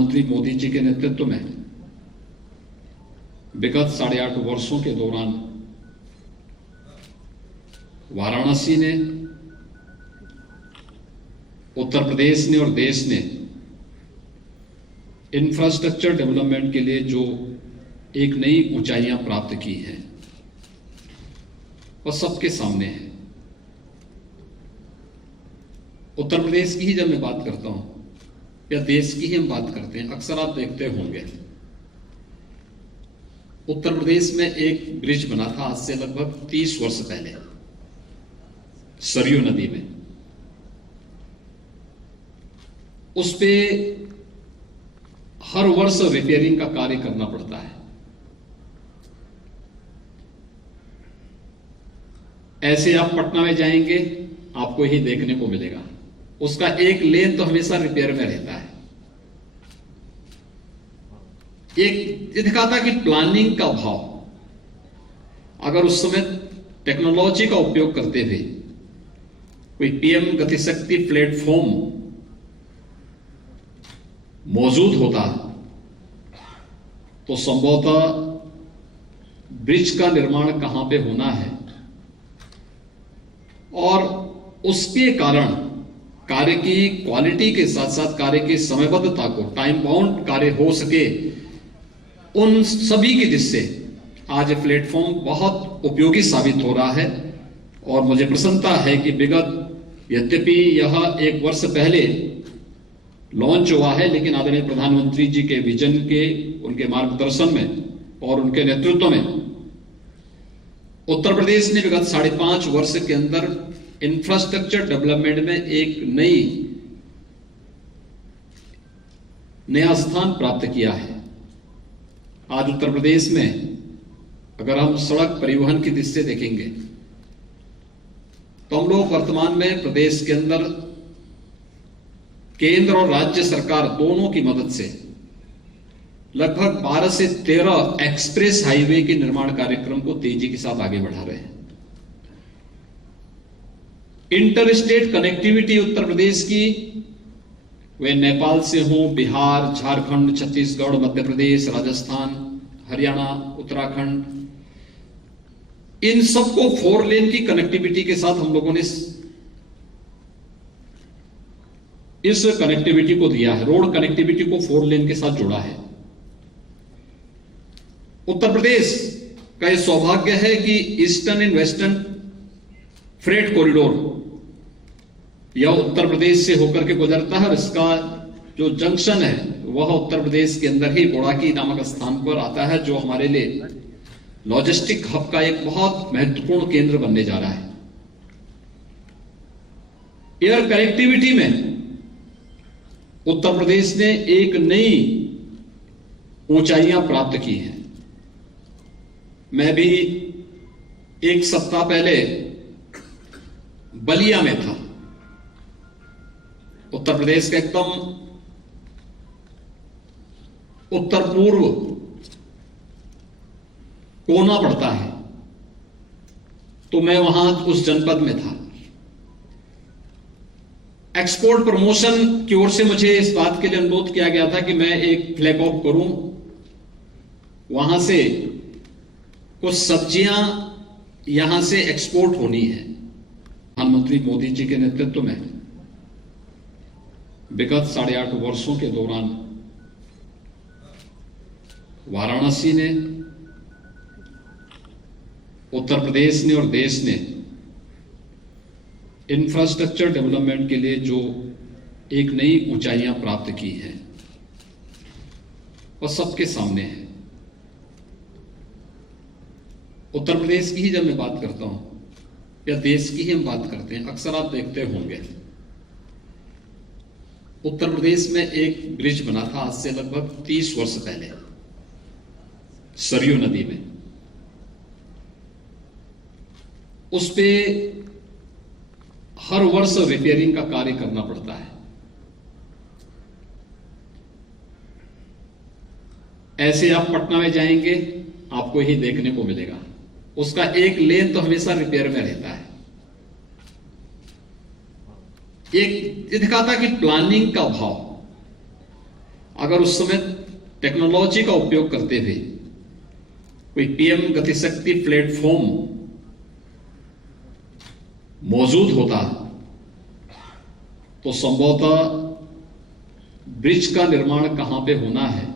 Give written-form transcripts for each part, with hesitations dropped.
प्रधानमंत्री मोदी जी के नेतृत्व में विगत 8.5 वर्षों के दौरान वाराणसी ने, उत्तर प्रदेश ने और देश ने इंफ्रास्ट्रक्चर डेवलपमेंट के लिए जो एक नई ऊंचाइयां प्राप्त की हैं वह सबके सामने है। उत्तर प्रदेश की ही जब मैं बात करता हूं या देश की ही हम बात करते हैं, अक्सर आप देखते होंगे उत्तर प्रदेश में एक ब्रिज बना था आज से लगभग 30 वर्ष पहले सरयू नदी में। उस पे हर वर्ष रिपेयरिंग का कार्य करना पड़ता है। ऐसे आप पटना में जाएंगे आपको ही देखने को मिलेगा, उसका एक लेन तो हमेशा रिपेयर में रहता है। एक ये दिखाता कि प्लानिंग का अभाव, अगर उस समय टेक्नोलॉजी का उपयोग करते हुए कोई पीएम गतिशक्ति प्लेटफॉर्म मौजूद होता तो संभवतः ब्रिज का निर्माण कहां पे होना है और उसके कारण कार्य की क्वालिटी के साथ साथ कार्य की समयबद्धता को, टाइम बाउंड कार्य हो सके, उन सभी की जिससे आज प्लेटफॉर्म बहुत उपयोगी साबित हो रहा है। और मुझे प्रसन्नता है कि विगत यद्यपि यह 1 वर्ष पहले लॉन्च हुआ है, लेकिन आदरणीय प्रधानमंत्री जी के विजन के, उनके मार्गदर्शन में और उनके नेतृत्व में उत्तर प्रदेश ने विगत 5.5 वर्ष के अंदर इंफ्रास्ट्रक्चर डेवलपमेंट में एक नया स्थान प्राप्त किया है। आज उत्तर प्रदेश में अगर हम सड़क परिवहन की दृष्टि से देखेंगे तो हम लोग वर्तमान में प्रदेश के अंदर केंद्र और राज्य सरकार दोनों की मदद से लगभग 12 से 13 एक्सप्रेस हाईवे के निर्माण कार्यक्रम को तेजी के साथ आगे बढ़ा रहे हैं। Inter state connectivity Uttar Pradesh की, वे नेपाल से हो, बिहार, झारखंड, छत्तीसगढ़, मध्य प्रदेश, राजस्थान, हरियाणा, उत्तराखंड, इन सबको 4 लेन की कनेक्टिविटी के साथ हम लोगों ने इस कनेक्टिविटी को दिया है। रोड कनेक्टिविटी को 4 लेन के साथ जोड़ा है। उत्तर प्रदेश का यह सौभाग्य है कि eastern and western freight corridor यह उत्तर प्रदेश से होकर के गुजरता है और इसका जो जंक्शन है वह उत्तर प्रदेश के अंदर ही बोड़ाकी नामक स्थान पर आता है, जो हमारे लिए लॉजिस्टिक हब का एक बहुत महत्वपूर्ण केंद्र बनने जा रहा है। एयर कनेक्टिविटी में उत्तर प्रदेश ने एक नई ऊंचाइयां प्राप्त की हैं। मैं भी 1 सप्ताह पहले बलिया में था। उत्तर प्रदेश का एकदम उत्तर पूर्व कोना पड़ता है, तो मैं वहां उस जनपद में था। एक्सपोर्ट प्रमोशन की ओर से मुझे इस बात के लिए अनुरोध किया गया था कि मैं एक फ्लैग ऑफ करूं, वहां से कुछ सब्जियां यहां से एक्सपोर्ट होनी है। प्रधानमंत्री मोदी जी के नेतृत्व में विगत 8.5 वर्षों के दौरान वाराणसी ने, उत्तर प्रदेश ने और देश ने इंफ्रास्ट्रक्चर डेवलपमेंट के लिए जो एक नई ऊंचाइयां प्राप्त की हैं वह सबके सामने है। उत्तर प्रदेश की ही जब मैं बात करता हूं या देश की ही हम बात करते हैं, अक्सर आप देखते होंगे उत्तर प्रदेश में एक ब्रिज बना था आज से लगभग 30 वर्ष पहले सरयू नदी में। उस पे हर वर्ष रिपेयरिंग का कार्य करना पड़ता है। ऐसे आप पटना में जाएंगे आपको ही देखने को मिलेगा, उसका एक लेन तो हमेशा रिपेयर में रहता है। एक ये दिखाता कि प्लानिंग का अभाव, अगर उस समय टेक्नोलॉजी का उपयोग करते हुए कोई पीएम गतिशक्ति प्लेटफॉर्म मौजूद होता तो संभवतः ब्रिज का निर्माण कहां पे होना है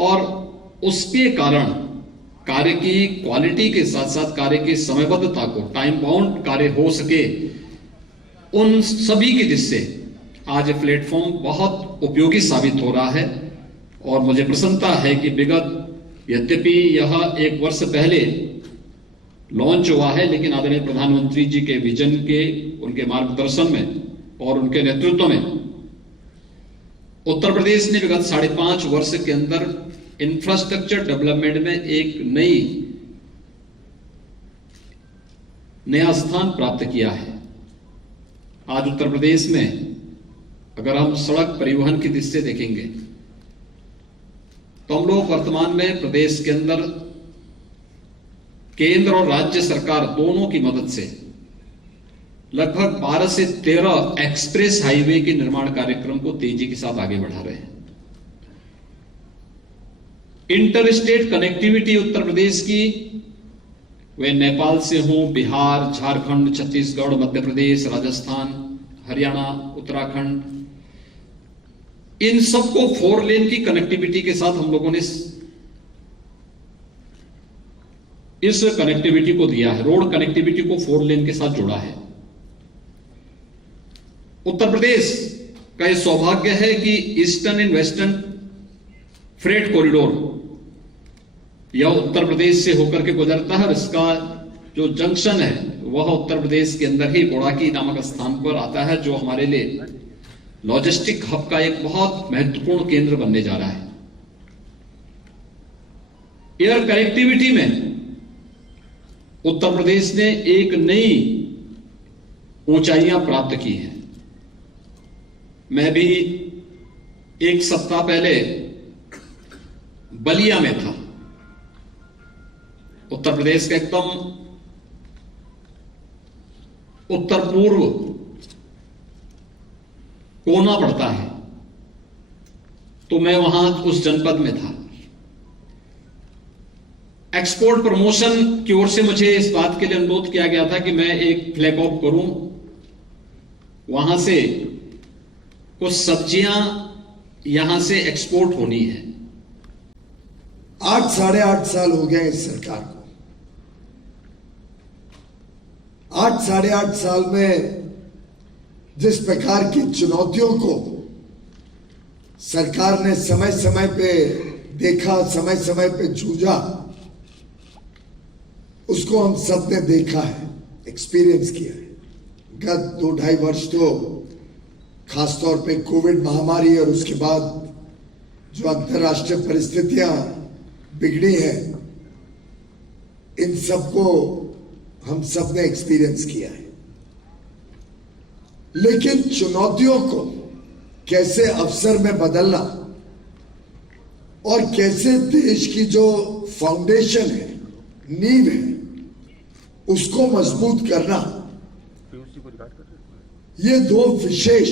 और उसके कारण कार्य की क्वालिटी के साथ साथ कार्य की समयबद्धता को टाइम बाउंड कार्य हो सके, उन सभी की दृष्टि से आज ये प्लेटफॉर्म बहुत उपयोगी साबित हो रहा है। और मुझे प्रसन्नता है कि विगत यद्यपि यह 1 वर्ष पहले लॉन्च हुआ है, लेकिन आदरणीय प्रधानमंत्री जी के विजन के, उनके मार्गदर्शन में और उनके नेतृत्व में उत्तर प्रदेश ने विगत 5.5 वर्ष के अंदर इंफ्रास्ट्रक्चर डेवलपमेंट में एक नया स्थान प्राप्त किया है। आज उत्तर प्रदेश में अगर हम सड़क परिवहन की दृष्टि से देखेंगे तो हम लोग वर्तमान में प्रदेश के अंदर केंद्र और राज्य सरकार दोनों की मदद से लगभग 12 से 13 एक्सप्रेस हाईवे के निर्माण कार्यक्रम को तेजी के साथ आगे बढ़ा रहे हैं। Inter state connectivity Uttar Pradesh की, वे नेपाल से हो, बिहार, झारखंड, छत्तीसगढ़, मध्य प्रदेश, राजस्थान, हरियाणा, उत्तराखंड, इन सबको 4 लेन की कनेक्टिविटी के साथ हम लोगों ने इस कनेक्टिविटी को दिया है। रोड कनेक्टिविटी को 4 लेन के साथ जोड़ा है। उत्तर प्रदेश का यह सौभाग्य है कि eastern and western freight corridor यह उत्तर प्रदेश से होकर के गुजरता है और इसका जो जंक्शन है वह उत्तर प्रदेश के अंदर ही बोड़ाकी नामक स्थान पर आता है, जो हमारे लिए लॉजिस्टिक हब का एक बहुत महत्वपूर्ण केंद्र बनने जा रहा है। एयर कनेक्टिविटी में उत्तर प्रदेश ने एक नई ऊंचाइयां प्राप्त की हैं। मैं भी 1 सप्ताह पहले बलिया में था। उत्तर प्रदेश का एकदम उत्तर पूर्व कोना पड़ता है, तो मैं वहां उस जनपद में था। एक्सपोर्ट प्रमोशन की ओर से मुझे इस बात के लिए अनुरोध किया गया था कि मैं एक फ्लैग ऑफ करूं, वहां से कुछ सब्जियां यहां से एक्सपोर्ट होनी है। 8 साढ़े 8 साल हो गए इस सरकार को। 8 साढ़े 8 साल में जिस प्रकार की चुनौतियों को सरकार ने समय समय पे देखा, समय समय पे जूझा, उसको हम सब ने देखा है, एक्सपीरियंस किया है। गत 2-2.5 वर्ष तो खासतौर पे कोविड महामारी और उसके बाद जो अंतर्राष्ट्रीय परिस्थितियां बिगड़ी हैं, इन सबको हम सब ने एक्सपीरियंस किया है। लेकिन चुनौतियों को कैसे अवसर में बदलना और कैसे देश की जो फाउंडेशन है, नींव है, उसको मजबूत करना, ये 2 विशेष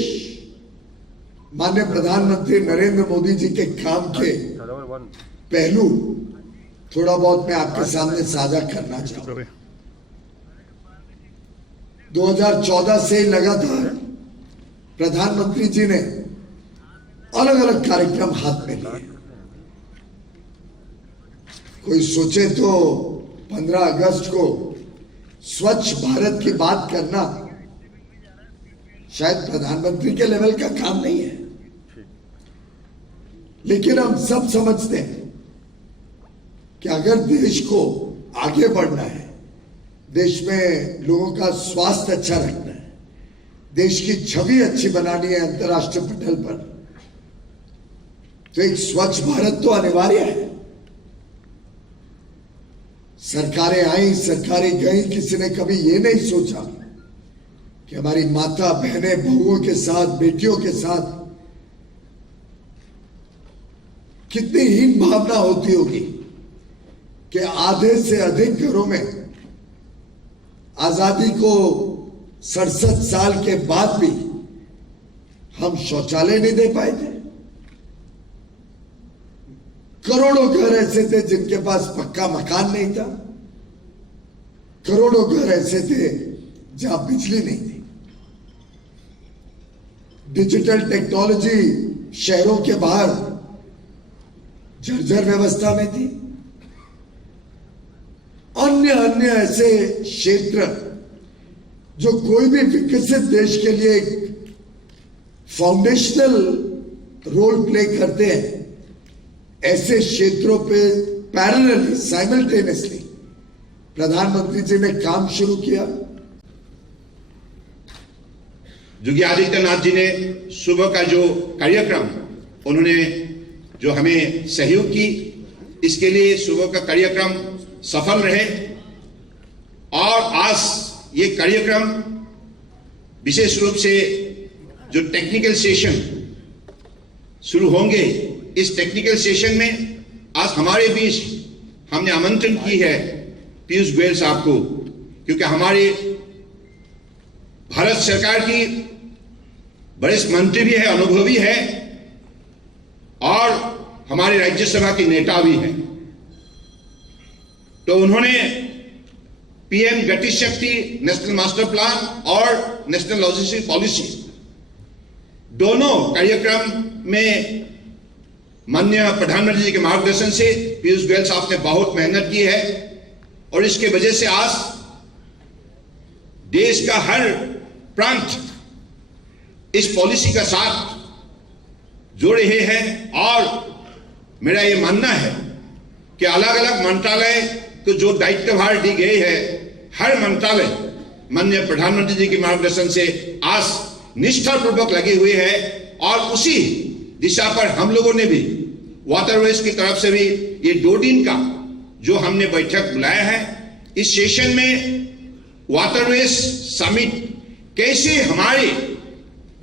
माननीय प्रधानमंत्री नरेंद्र मोदी जी के काम के पहलू थोड़ा बहुत मैं आपके सामने साझा करना चाहूंगा। 2014 से लगातार प्रधानमंत्री जी ने अलग अलग कार्यक्रम हाथ में लिए। कोई सोचे तो 15 अगस्त को स्वच्छ भारत की बात करना शायद प्रधानमंत्री के लेवल का काम नहीं है, लेकिन हम सब समझते हैं कि अगर देश को आगे बढ़ना है, देश में लोगों का स्वास्थ्य अच्छा रखना है, देश की छवि अच्छी बनानी है अंतर्राष्ट्रीय पटल पर, तो एक स्वच्छ भारत तो अनिवार्य है। सरकारें आई, सरकारें गई, किसी ने कभी ये नहीं सोचा कि हमारी माता बहनें बहुओं के साथ, बेटियों के साथ कितनी हीन भावना होती होगी कि आधे से अधिक घरों में आजादी को 67 साल के बाद भी हम शौचालय नहीं दे पाए थे। करोड़ों घर ऐसे थे जिनके पास पक्का मकान नहीं था। करोड़ों घर ऐसे थे जहां बिजली नहीं थी। डिजिटल टेक्नोलॉजी शहरों के बाहर जर्जर व्यवस्था में थी। अन्य अन्य ऐसे क्षेत्र जो कोई भी विकसित देश के लिए एक फाउंडेशनल रोल प्ले करते हैं, ऐसे क्षेत्रों पे पैरेलली साइमल्टेनियसली प्रधानमंत्री जी ने काम शुरू किया। योगी आदित्यनाथ जी ने सुबह का जो कार्यक्रम उन्होंने जो हमें सहयोग की, इसके लिए सुबह का कार्यक्रम सफल रहे। और आज ये कार्यक्रम विशेष रूप से जो टेक्निकल सेशन शुरू होंगे, इस टेक्निकल सेशन में आज हमारे बीच हमने आमंत्रण की है पीयूष गोयल साहब को, क्योंकि हमारे भारत सरकार की वरिष्ठ मंत्री भी है, अनुभवी है और हमारे राज्यसभा के नेता भी हैं। तो उन्होंने पीएम गति शक्ति नेशनल मास्टर प्लान और नेशनल लॉजिस्टिक पॉलिसी दोनों कार्यक्रम में माननीय प्रधानमंत्री जी के मार्गदर्शन से पीयूष गोयल साहब ने बहुत मेहनत की है और इसके वजह से आज देश का हर प्रांत इस पॉलिसी का साथ जोड़ रहे हैं। और मेरा यह मानना है कि अलग अलग मंत्रालय को जो दायित्वभार दी गई है, हर मंत्रालय माननीय प्रधानमंत्री जी के मार्गदर्शन से आज निष्ठापूर्वक लगे हुए हैं। और उसी दिशा पर हम लोगों ने भी वाटरवेज की तरफ से भी ये 2 दिन का जो हमने बैठक बुलाया है, इस सेशन में वाटरवेज समिट कैसे हमारे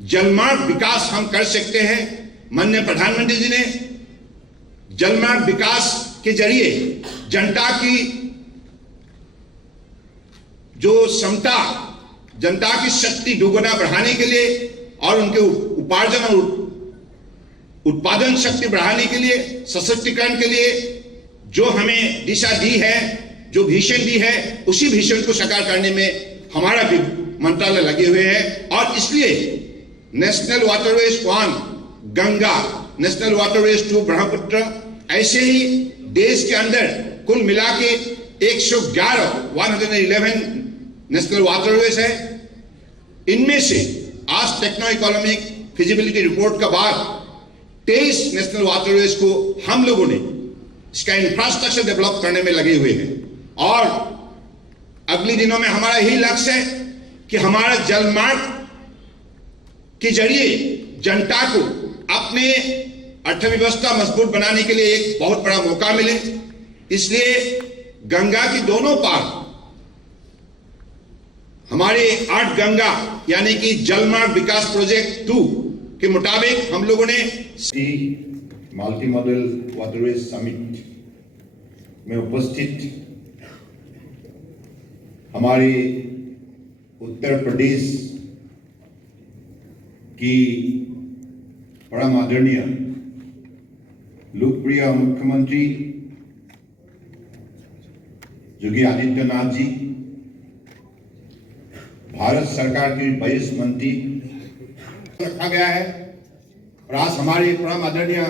जलमार्ग विकास हम कर सकते हैं। माननीय प्रधानमंत्री जी ने जलमार्ग विकास के जरिए जनता की जो क्षमता, जनता की शक्ति दोगुना बढ़ाने के लिए और उनके उपार्जन और उत्पादन शक्ति बढ़ाने के लिए, सशक्तिकरण के लिए जो हमें दिशा दी है, जो विजन दी है, उसी विजन को साकार करने में हमारा भी मंत्रालय लगे हुए हैं। और इसलिए national waterways 1 Ganga, national waterways 2 Brahmaputra, ऐसे ही देश के अंदर कुल मिला के 111 नेशनल वाटरवेज है। इनमें से आज टेक्नो इकोनॉमिक फिजिबिलिटी रिपोर्ट का बाद 23 नेशनल वाटरवेज को हम लोगों ने इसका इंफ्रास्ट्रक्चर डेवलप करने में लगे हुए हैं। और अगले दिनों में हमारा यही लक्ष्य है कि हमारा जलमार्ग के जरिए जनता को अपने अर्थव्यवस्था मजबूत बनाने के लिए एक बहुत बड़ा मौका मिले। इसलिए गंगा की दोनों पार हमारे 8 गंगा यानी कि जलमार्ग विकास प्रोजेक्ट 2 के मुताबिक हम लोगों ने मल्टी मॉडल वाटरवेज समिट में उपस्थित हमारे उत्तर प्रदेश की परम आदरणीय लोकप्रिय मुख्यमंत्री योगी आदित्यनाथ जी, भारत सरकार के वरिष्ठ मंत्री रखा गया है। और आज हमारे परम आदरणीय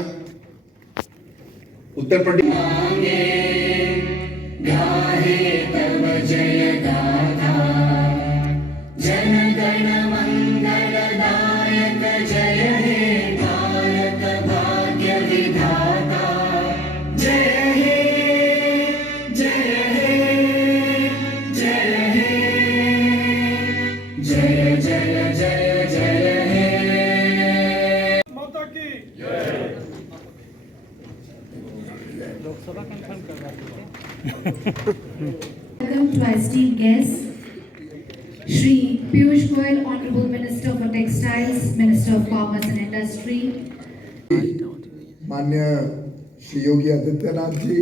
उत्तर प्रदेश जय गाथा जन गण मंगलदायक जय हे भारत भाग्य विधाता जय हे जय हे जय हे जय जय जय जय हे माता की लोकसभा कंफर्म कर रहा है। Welcome to our esteemed guests, Shri Piyush Goyal, Honorable Minister for Textiles, Minister of Commerce and Industry. माननीय श्री योगी आदित्यनाथ जी,